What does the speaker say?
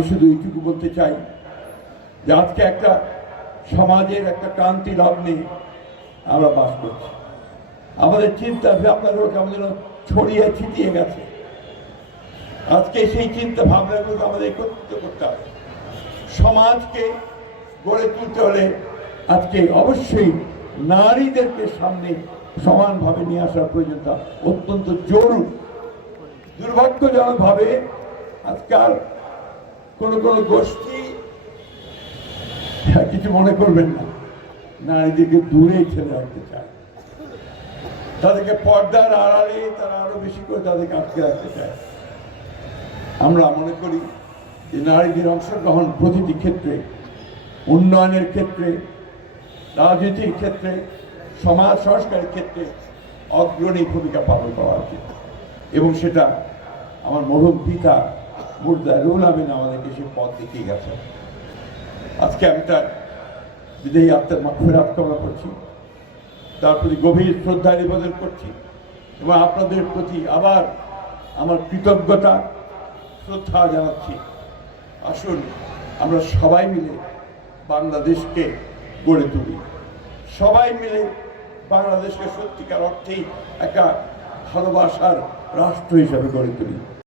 আমি শুধু এইটুকু বলতে চাই যে আজকে একটা সমাজের একটা ক্রান্তি লগ্নে আমরা বাস করছি। আমাদের চিন্তা ভাবনাগুলো কেমন যেন ছড়িয়ে ছিটিয়ে গেছে। আজকে সেই চিন্তা ভাবনাগুলো আমাদের একত্রিত করতে হবে। সমাজকে গড়ে তুলতে হলে আজকে অবশ্যই নারীদেরকে সামনে সমানভাবে নিয়ে আসার প্রয়োজনটা অত্যন্ত জরুরি। দুর্ভাগ্যজনকভাবে আজকাল কোনো গোষ্ঠী, কিছু মনে করবেন না, নারীদেরকে দূরে ছেড়ে রাখতে চায়, তাদেরকে পর্দার আড়ালে তারা আরো বেশি করে তাদেরকে আটকে রাখতে চায়। আমরা মনে করি যে নারীদের অংশগ্রহণ প্রতিটি ক্ষেত্রে, উন্নয়নের ক্ষেত্রে, রাজনীতির ক্ষেত্রে, সমাজ সংস্কারের ক্ষেত্রে অগ্রণী ভূমিকা পালন করা উচিত। এবং সেটা আমার মরহুম পিতা মুর্তজা রুহুল আমিন আমাদেরকে সেই পথ দেখিয়ে গেছেন। আজকে আমি তার বিদেহী আত্মার মাগফিরাত কামনা করছি, তার প্রতি গভীর শ্রদ্ধা নিবেদন করছি এবং আপনাদের প্রতি আবার আমার কৃতজ্ঞতা শ্রদ্ধা জানাচ্ছি। আসুন আমরা সবাই মিলে বাংলাদেশকে গড়ে তুলি, সবাই মিলে বাংলাদেশকে সত্যিকার অর্থেই একটা ভালোবাসার রাষ্ট্র হিসাবে গড়ে তুলি।